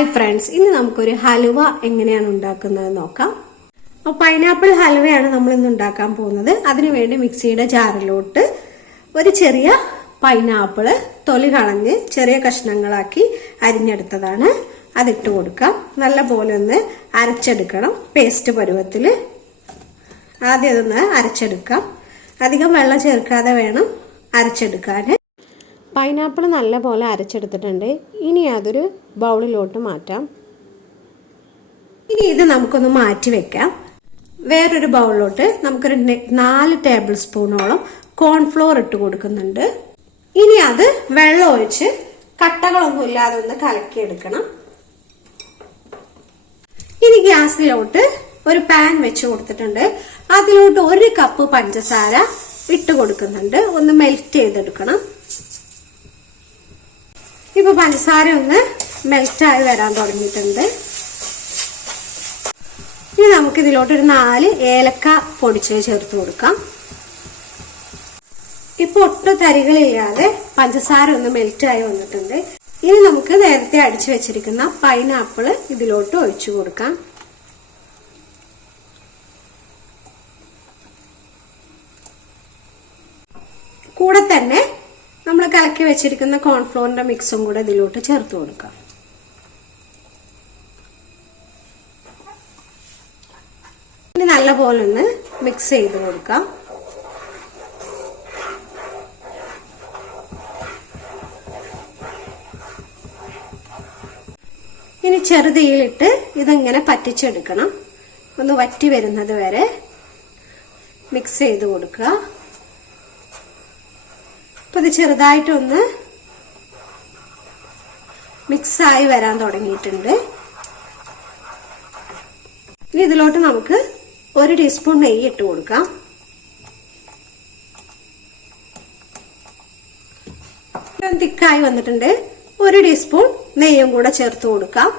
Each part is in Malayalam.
ഹായ് ഫ്രണ്ട്സ് ഇന്ന് നമുക്കൊരു ഹലുവ എങ്ങനെയാണ് ഉണ്ടാക്കുന്നത് നോക്കാം. അപ്പോൾ പൈനാപ്പിൾ ഹലുവയാണ് നമ്മൾ ഇന്ന് ഉണ്ടാക്കാൻ പോകുന്നത്. അതിനുവേണ്ടി മിക്സിയുടെ ജാറിലോട്ട് ഒരു ചെറിയ പൈനാപ്പിൾ തൊലി കളഞ്ഞ് ചെറിയ കഷ്ണങ്ങളാക്കി അരിഞ്ഞെടുത്തതാണ്. അതിട്ട് കൊടുക്കാം. നല്ല പോലെ ഒന്ന് അരച്ചെടുക്കണം. പേസ്റ്റ് പരുവത്തിൽ ആദ്യം അതൊന്ന് അരച്ചെടുക്കാം. അധികം വെള്ളം ചേർക്കാതെ വേണം അരച്ചെടുക്കാൻ. പൈനാപ്പിൾ നല്ല പോലെ അരച്ചെടുത്തിട്ടുണ്ട്. ഇനി അതൊരു ബൗളിലോട്ട് മാറ്റാം. ഇനി ഇത് നമുക്കൊന്ന് മാറ്റി വെക്കാം. വേറൊരു ബൗളിലോട്ട് നമുക്കൊരു നാല് ടേബിൾ സ്പൂണോളം കോൺഫ്ലോർ ഇട്ട് കൊടുക്കുന്നുണ്ട്. ഇനി അത് വെള്ളം ഒഴിച്ച് കട്ടകളൊന്നും ഇല്ലാതെ ഒന്ന് കലക്കിയെടുക്കണം. ഇനി ഗ്യാസിലോട്ട് ഒരു പാൻ വെച്ച് കൊടുത്തിട്ടുണ്ട്. അതിലോട്ട് ഒരു കപ്പ് പഞ്ചസാര ഇട്ട് കൊടുക്കുന്നുണ്ട്. ഒന്ന് മെൽറ്റ് ചെയ്തെടുക്കണം. ഇപ്പൊ പഞ്ചസാര ഒന്ന് മെൽറ്റായി വരാൻ തുടങ്ങിയിട്ടുണ്ട്. ഇനി നമുക്ക് ഇതിലോട്ടൊരു നാല് ഏലക്ക പൊടിച്ച് ചേർത്ത് കൊടുക്കാം. ഇപ്പൊ ഒട്ടും തരികളില്ലാതെ പഞ്ചസാര ഒന്ന് മെൽറ്റായി വന്നിട്ടുണ്ട്. ഇനി നമുക്ക് നേരത്തെ അടിച്ചു വെച്ചിരിക്കുന്ന പൈനാപ്പിൾ ഇതിലോട്ട് ഒഴിച്ചു കൊടുക്കാം. കൂടെ തന്നെ നമ്മൾ കലക്കി വെച്ചിരിക്കുന്ന കോൺഫ്ലോറിന്റെ മിക്സും കൂടെ ഇതിലോട്ട് ചേർത്ത് കൊടുക്കാം. ഇനി നല്ലപോലെ ഒന്ന് മിക്സ് ചെയ്ത് കൊടുക്കാം. ഇനി ചെറുതീയിലിട്ട് ഇതിങ്ങനെ പറ്റിച്ചെടുക്കണം. ഒന്ന് വറ്റി വരുന്നത് വരെ മിക്സ് ചെയ്ത് കൊടുക്കുക. അപ്പൊ ഇത് ചെറുതായിട്ടൊന്ന് മിക്സായി വരാൻ തുടങ്ങിയിട്ടുണ്ട്. ഇനി ഇതിലോട്ട് നമുക്ക് ഒരു ടീസ്പൂൺ നെയ്യ് ഇട്ട് കൊടുക്കാം. തിക്കായി വന്നിട്ടുണ്ട്. ഒരു ടീസ്പൂൺ നെയ്യും കൂടെ ചേർത്ത് കൊടുക്കാം.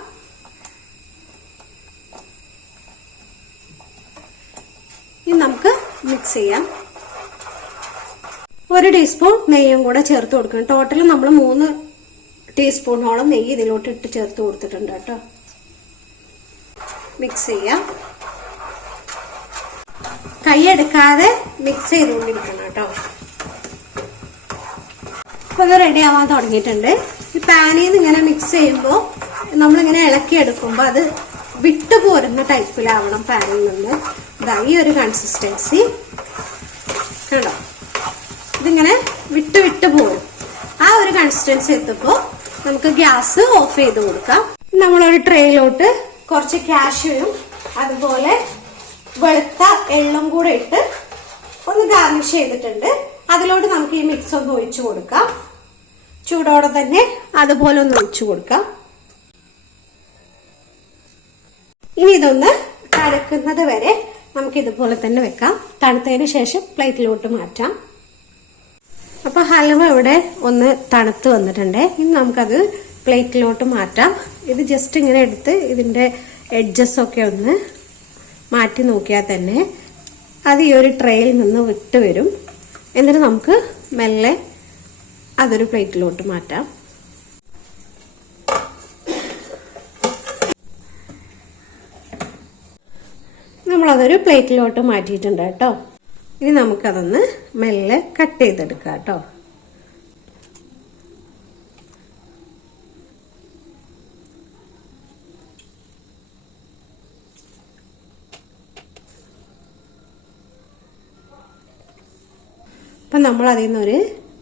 ഇനി നമുക്ക് മിക്സ് ചെയ്യാം. ഒരു ടീസ്പൂൺ നെയ്യും കൂടെ ചേർത്ത് കൊടുക്കണം. ടോട്ടൽ നമ്മൾ മൂന്ന് ടീസ്പൂണോളം നെയ്യ് ഇതിലോട്ട് ഇട്ട് ചേർത്ത് കൊടുത്തിട്ടുണ്ട് കേട്ടോ. മിക്സ് ചെയ്യാം. കൈയെടുക്കാതെ മിക്സ് ചെയ്തുകൊണ്ടിരിക്കണം കേട്ടോ. അപ്പൊ ഇത് റെഡി ആവാൻ തുടങ്ങിയിട്ടുണ്ട്. ഈ പാനിൽ നിന്ന് ഇങ്ങനെ മിക്സ് ചെയ്യുമ്പോൾ നമ്മളിങ്ങനെ ഇളക്കി എടുക്കുമ്പോൾ അത് വിട്ടു പോരുന്ന ടൈപ്പിലാവണം പാനിൽ നിന്ന്. ഇതാ ഈ ഒരു കൺസിസ്റ്റൻസി കണ്ടോ ഇതിങ്ങനെ വിട്ട് വിട്ട് പോകും ആ ഒരു കൺസിസ്റ്റൻസി എത്തുമ്പോൾ നമുക്ക് ഗ്യാസ് ഓഫ് ചെയ്ത് കൊടുക്കാം. നമ്മളൊരു ട്രേയിലോട്ട് കുറച്ച് കാഷ്യൂയും അതുപോലെ വെളുത്ത എള്ളും കൂടെ ഇട്ട് ഒന്ന് ഗാർണിഷ് ചെയ്തിട്ടുണ്ട്. അതിലോട്ട് നമുക്ക് ഈ മിക്സ് ഒന്ന് ഒഴിച്ചു കൊടുക്കാം. ചൂടോടെ തന്നെ അതുപോലെ ഒന്ന് ഒഴിച്ചു കൊടുക്കാം. ഇനി ഇതൊന്ന് കരക്കുന്നത് വരെ നമുക്ക് ഇതുപോലെ തന്നെ വെക്കാം. തണുത്തതിന് ശേഷം പ്ലേറ്റിലോട്ട് മാറ്റാം. അപ്പൊ ഹൽവ ഇവിടെ ഒന്ന് തണുത്ത് വന്നിട്ടുണ്ട്. ഇനി നമുക്കത് പ്ലേറ്റിലോട്ട് മാറ്റാം. ഇത് ജസ്റ്റ് ഇങ്ങനെ എടുത്ത് ഇതിന്റെ എഡ്ജസ് ഒക്കെ ഒന്ന് മാറ്റി നോക്കിയാൽ തന്നെ അത് ഈ ഒരു ട്രേയിൽ നിന്ന് വിട്ട് വരും. എന്നിട്ട് നമുക്ക് മെല്ലെ അതൊരു പ്ലേറ്റിലോട്ട് മാറ്റാം. നമ്മളതൊരു പ്ലേറ്റിലോട്ട് മാറ്റിയിട്ടുണ്ട് കേട്ടോ. ഇനി നമുക്കതൊന്ന് മെല്ലെ കട്ട് ചെയ്തെടുക്കാം കേട്ടോ. അപ്പം നമ്മൾ അതിൽ നിന്നൊരു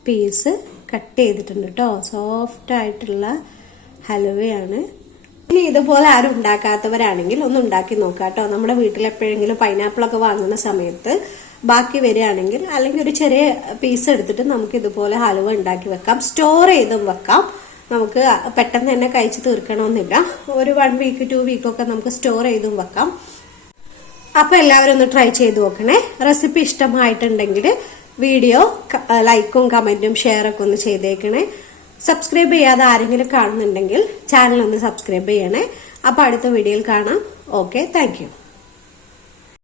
പീസ് കട്ട് ചെയ്തിട്ടുണ്ട് കേട്ടോ. സോഫ്റ്റ് ആയിട്ടുള്ള ഹലുവയാണ്. ഇനി ഇതുപോലെ ആരും ഉണ്ടാക്കാത്തവരാണെങ്കിൽ ഒന്ന് ഉണ്ടാക്കി നോക്കാം കേട്ടോ. നമ്മുടെ വീട്ടിൽ എപ്പോഴെങ്കിലും പൈനാപ്പിൾ ഒക്കെ വാങ്ങുന്ന സമയത്ത് ബാക്കി വരികയാണെങ്കിൽ അല്ലെങ്കിൽ ഒരു ചെറിയ പീസ് എടുത്തിട്ട് നമുക്ക് ഇതുപോലെ ഹലുവ ഉണ്ടാക്കി വെക്കാം. സ്റ്റോർ ചെയ്തും വെക്കാം. നമുക്ക് പെട്ടെന്ന് തന്നെ കഴിച്ച് തീർക്കണമെന്നില്ല. ഒരു വൺ വീക്ക് ടു വീക്കൊക്കെ നമുക്ക് സ്റ്റോർ ചെയ്തും വെക്കാം. അപ്പോൾ എല്ലാവരും ഒന്ന് ട്രൈ ചെയ്ത് നോക്കണേ. റെസിപ്പി ഇഷ്ടമായിട്ടുണ്ടെങ്കിൽ വീഡിയോ ലൈക്കും കമന്റും ഷെയറൊക്കെ ഒന്ന് ചെയ്തേക്കണേ. സബ്സ്ക്രൈബ് ചെയ്യാതെ ആരെങ്കിലും കാണുന്നുണ്ടെങ്കിൽ ചാനൽ ഒന്ന് സബ്സ്ക്രൈബ് ചെയ്യണേ. അപ്പോൾ അടുത്ത വീഡിയോയിൽ കാണാം. Okay thank